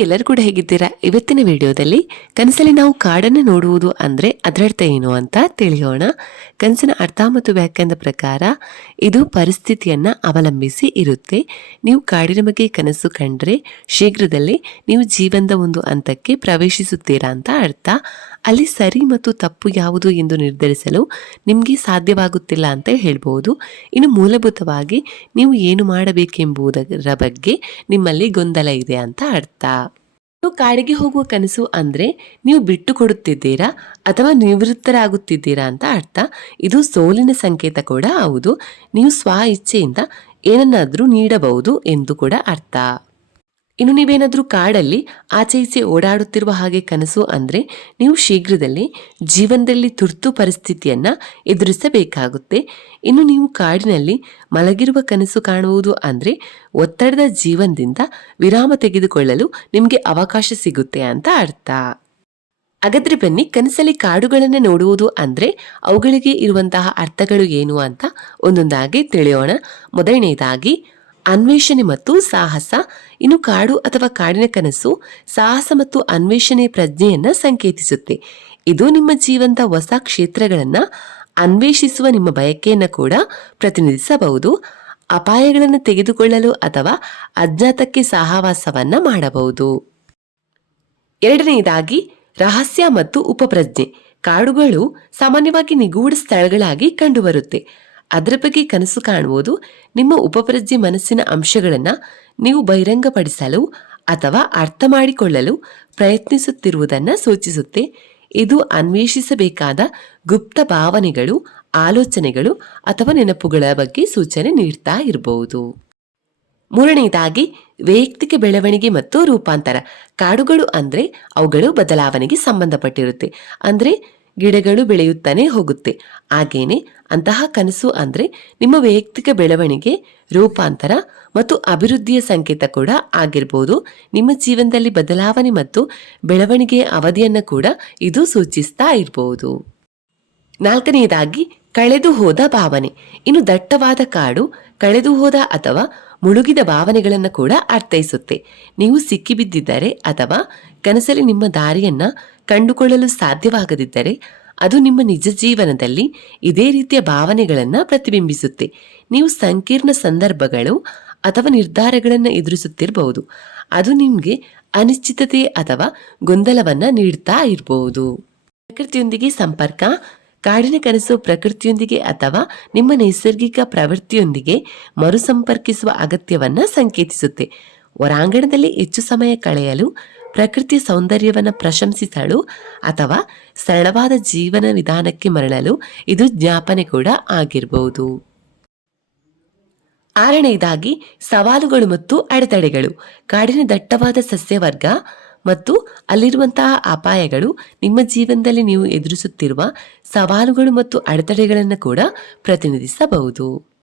ಎಲ್ಲರೂ ಕೂಡ ಹೇಗಿದ್ದೀರಾ? ಇವತ್ತಿನ ವಿಡಿಯೋದಲ್ಲಿ ಕನಸಲ್ಲಿ ನಾವು ಕಾಡನ್ನು ನೋಡುವುದು ಅಂದ್ರೆ ಅದರರ್ಥ ಏನು ಅಂತ ತಿಳಿಯೋಣ. ಕನಸಿನ ಅರ್ಥ ಮತ್ತು ವ್ಯಾಖ್ಯಾನದ ಪ್ರಕಾರ ಇದು ಪರಿಸ್ಥಿತಿಯನ್ನ ಅವಲಂಬಿಸಿ ಇರುತ್ತೆ. ನೀವು ಕಾಡಿನ ಬಗ್ಗೆ ಕನಸು ಕಂಡ್ರೆ ಶೀಘ್ರದಲ್ಲೇ ನೀವು ಜೀವನದ ಒಂದು ಹಂತಕ್ಕೆ ಪ್ರವೇಶಿಸುತ್ತೀರಾ ಅಂತ ಅರ್ಥ. ಅಲ್ಲಿ ಸರಿ ಮತ್ತು ತಪ್ಪು ಯಾವುದು ಎಂದು ನಿರ್ಧರಿಸಲು ನಿಮಗೆ ಸಾಧ್ಯವಾಗುತ್ತಿಲ್ಲ ಅಂತ ಹೇಳ್ಬೋದು. ಇನ್ನು ಮೂಲಭೂತವಾಗಿ ನೀವು ಏನು ಮಾಡಬೇಕೆಂಬುದರ ಬಗ್ಗೆ ನಿಮ್ಮಲ್ಲಿ ಗೊಂದಲ ಇದೆ ಅಂತ ಅರ್ಥ. ನೀವು ಕಾಡಿಗೆ ಹೋಗುವ ಕನಸು ಅಂದರೆ ನೀವು ಬಿಟ್ಟು ಕೊಡುತ್ತಿದ್ದೀರಾ ಅಥವಾ ನಿವೃತ್ತರಾಗುತ್ತಿದ್ದೀರಾ ಅಂತ ಅರ್ಥ. ಇದು ಸೋಲಿನ ಸಂಕೇತ ಕೂಡ ಹೌದು. ನೀವು ಸ್ವ ಇಚ್ಛೆಯಿಂದ ಏನನ್ನಾದರೂ ನೀಡಬಹುದು ಎಂದು ಕೂಡ ಅರ್ಥ. ಇನ್ನು ನೀವೇನಾದರೂ ಕಾಡಲ್ಲಿ ಆಚೆ ಈಚೆ ಓಡಾಡುತ್ತಿರುವ ಹಾಗೆ ಕನಸು ಅಂದರೆ ನೀವು ಶೀಘ್ರದಲ್ಲೇ ಜೀವನದಲ್ಲಿ ತುರ್ತು ಪರಿಸ್ಥಿತಿಯನ್ನು ಎದುರಿಸಬೇಕಾಗುತ್ತೆ. ಇನ್ನು ನೀವು ಕಾಡಿನಲ್ಲಿ ಮಲಗಿರುವ ಕನಸು ಕಾಣುವುದು ಅಂದರೆ ಒತ್ತಡದ ಜೀವನದಿಂದ ವಿರಾಮ ತೆಗೆದುಕೊಳ್ಳಲು ನಿಮಗೆ ಅವಕಾಶ ಸಿಗುತ್ತೆ ಅಂತ ಅರ್ಥ. ಹಾಗಾದ್ರೆ ಬನ್ನಿ, ಕನಸಲ್ಲಿ ಕಾಡುಗಳನ್ನು ನೋಡುವುದು ಅಂದರೆ ಅವುಗಳಿಗೆ ಇರುವಂತಹ ಅರ್ಥಗಳು ಏನು ಅಂತ ಒಂದೊಂದಾಗಿ ತಿಳಿಯೋಣ. ಮೊದಲನೇದಾಗಿ ಅನ್ವೇಷಣೆ ಮತ್ತು ಸಾಹಸ, ಇನ್ನು ಕಾಡು ಅಥವಾ ಕಾಡಿನ ಕನಸು, ಸಾಹಸ ಮತ್ತು ಅನ್ವೇಷಣೆ ಪ್ರಜ್ಞೆಯನ್ನ ಸಂಕೇತಿಸುತ್ತೆ. ಇದು ನಿಮ್ಮ ಜೀವಂತ ಹೊಸ ಕ್ಷೇತ್ರಗಳನ್ನ ಅನ್ವೇಷಿಸುವ ನಿಮ್ಮ ಬಯಕೆಯನ್ನ ಕೂಡ ಪ್ರತಿನಿಧಿಸಬಹುದು. ಅಪಾಯಗಳನ್ನು ತೆಗೆದುಕೊಳ್ಳಲು ಅಥವಾ ಅಜ್ಞಾತಕ್ಕೆ ಸಹವಾಸವನ್ನ ಮಾಡಬಹುದು. ಎರಡನೆಯದಾಗಿ ರಹಸ್ಯ ಮತ್ತು ಉಪಪ್ರಜ್ಞೆ. ಕಾಡುಗಳು ಸಾಮಾನ್ಯವಾಗಿ ನಿಗೂಢ ಸ್ಥಳಗಳಾಗಿ ಕಂಡುಬರುತ್ತೆ. ಅದರ ಬಗ್ಗೆ ಕನಸು ಕಾಣುವುದು ನಿಮ್ಮ ಉಪಪ್ರಜ್ಞೆ ಮನಸ್ಸಿನ ಅಂಶಗಳನ್ನು ನೀವು ಬಹಿರಂಗಪಡಿಸಲು ಅಥವಾ ಅರ್ಥ ಮಾಡಿಕೊಳ್ಳಲು ಪ್ರಯತ್ನಿಸುತ್ತಿರುವುದನ್ನು ಸೂಚಿಸುತ್ತೆ. ಇದು ಅನ್ವೇಷಿಸಬೇಕಾದ ಗುಪ್ತ ಭಾವನೆಗಳು, ಆಲೋಚನೆಗಳು ಅಥವಾ ನೆನಪುಗಳ ಬಗ್ಗೆ ಸೂಚನೆ ನೀಡ್ತಾ ಇರಬಹುದು ಮೂರನೆಯದಾಗಿ ವೈಯಕ್ತಿಕ ಬೆಳವಣಿಗೆ ಮತ್ತು ರೂಪಾಂತರ. ಕಾಡುಗಳು ಅಂದ್ರೆ ಅವುಗಳು ಬದಲಾವಣೆಗೆ ಸಂಬಂಧಪಟ್ಟಿರುತ್ತೆ. ಅಂದ್ರೆ ಗಿಡಗಳು ಬೆಳೆಯುತ್ತಾನೆ ಹೋಗುತ್ತೆ. ಹಾಗೇನೆ ಅಂತಹ ಕನಸು ಅಂದ್ರೆ ನಿಮ್ಮ ವೈಯಕ್ತಿಕ ಬೆಳವಣಿಗೆ, ರೂಪಾಂತರ ಮತ್ತು ಅಭಿವೃದ್ಧಿಯ ಸಂಕೇತ ಕೂಡ ಆಗಿರ್ಬೋದು. ನಿಮ್ಮ ಜೀವನದಲ್ಲಿ ಬದಲಾವಣೆ ಮತ್ತು ಬೆಳವಣಿಗೆಯ ಅವಧಿಯನ್ನು ಕೂಡ ಇದು ಸೂಚಿಸ್ತಾ ಇರಬಹುದು ನಾಲ್ಕನೆಯದಾಗಿ ಕಳೆದು ಹೋದ ಭಾವನೆ. ಇನ್ನು ದಟ್ಟವಾದ ಕಾಡು, ಕಳೆದು ಹೋದ ಅಥವಾ ಮುಳುಗಿದ ಭಾವನೆಗಳನ್ನು ಕೂಡ ಅರ್ಥೈಸುತ್ತೆ. ನೀವು ಸಿಕ್ಕಿಬಿದ್ದಿದ್ದರೆ ಅಥವಾ ಕನಸಲ್ಲಿ ನಿಮ್ಮ ದಾರಿಯನ್ನ ಕಂಡುಕೊಳ್ಳಲು ಸಾಧ್ಯವಾಗದಿದ್ದರೆ, ಅದು ನಿಮ್ಮ ನಿಜ ಜೀವನದಲ್ಲಿ ಇದೇ ರೀತಿಯ ಭಾವನೆಗಳನ್ನ ಪ್ರತಿಬಿಂಬಿಸುತ್ತೆ. ನೀವು ಸಂಕೀರ್ಣ ಸಂದರ್ಭಗಳು ಅಥವಾ ನಿರ್ಧಾರಗಳನ್ನು ಎದುರಿಸುತ್ತಿರಬಹುದು ಅದು ನಿಮಗೆ ಅನಿಶ್ಚಿತತೆ ಅಥವಾ ಗೊಂದಲವನ್ನು ನೀಡ್ತಾ ಇರಬಹುದು ಪ್ರಕೃತಿಯೊಂದಿಗೆ ಸಂಪರ್ಕ ಕಾಡಿನ ಕನಸು ಪ್ರಕೃತಿಯೊಂದಿಗೆ ಅಥವಾ ನಿಮ್ಮ ನೈಸರ್ಗಿಕ ಪ್ರವೃತ್ತಿಯೊಂದಿಗೆ ಮರುಸಂಪರ್ಕಿಸುವ ಅಗತ್ಯವನ್ನ ಸಂಕೇತಿಸುತ್ತೆ. ಹೊರಾಂಗಣದಲ್ಲಿ ಹೆಚ್ಚು ಸಮಯ ಕಳೆಯಲು ಪ್ರಕೃತಿ ಸೌಂದರ್ಯವನ್ನು ಪ್ರಶಂಸಿಸಲು ಅಥವಾ ಸರಳವಾದ ಜೀವನ ವಿಧಾನಕ್ಕೆ ಮರಳಲು ಇದು ಜ್ಞಾಪನೆ ಕೂಡ ಆಗಿರಬಹುದು ಆರನೆಯದಾಗಿ ಸವಾಲುಗಳು ಮತ್ತು ಅಡೆತಡೆಗಳು. ಕಾಡಿನ ದಟ್ಟವಾದ ಸಸ್ಯವರ್ಗ ಮತ್ತು ಅಲ್ಲಿರುವಂತಹ ಅಪಾಯಗಳು ನಿಮ್ಮ ಜೀವನದಲ್ಲಿ ನೀವು ಎದುರಿಸುತ್ತಿರುವ ಸವಾಲುಗಳು ಮತ್ತು ಅಡೆತಡೆಗಳನ್ನು ಕೂಡ ಪ್ರತಿನಿಧಿಸಬಹುದು.